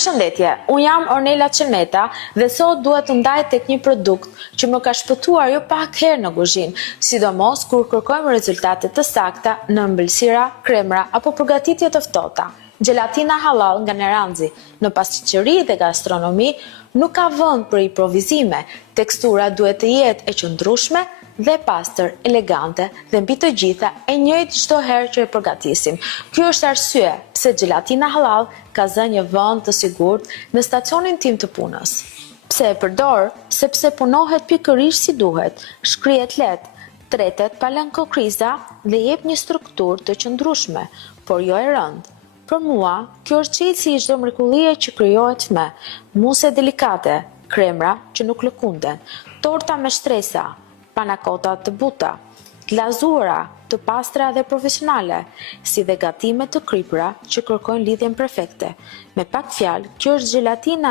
Përshëndetje, unë jam Ornella Qeneta dhe sot duhet të ndaj tek një produkt që më ka shpëtuar jo pak herë në kuzhinë, sidomos kur kërkojmë rezultate të sakta në ëmbëlsira, kremra apo përgatitje të ftohta. Gelatina halal nga Neranzi në pasticëri dhe gastronomi nuk ka vend për improvizime, tekstura duhet të jetë e qëndrueshme dhe pastër, elegante dhe mbi të gjitha e njëjtë çdo herë që e përgatisim. Ky është arsye pse gelatina halal ka zënë një vend të sigurt në stacionin tim të punës. Pse e përdor? Sepse punohet pikërisht si duhet, shkrihet lehtë, tretet pa lënë kokriza dhe jep një strukturë të qëndrueshme, por jo e rëndë. Për mua, kjo është qelësi i çdo mrekullie që krijohet me muse delikate, kremra që nuk lëkunden, torta me shtresa, panakota të buta, të glazuara, të pastra dhe profesionale, si dhe gatime të kripura që kërkojnë lidhjen perfekte. Me pak fjalë, kjo është gelatina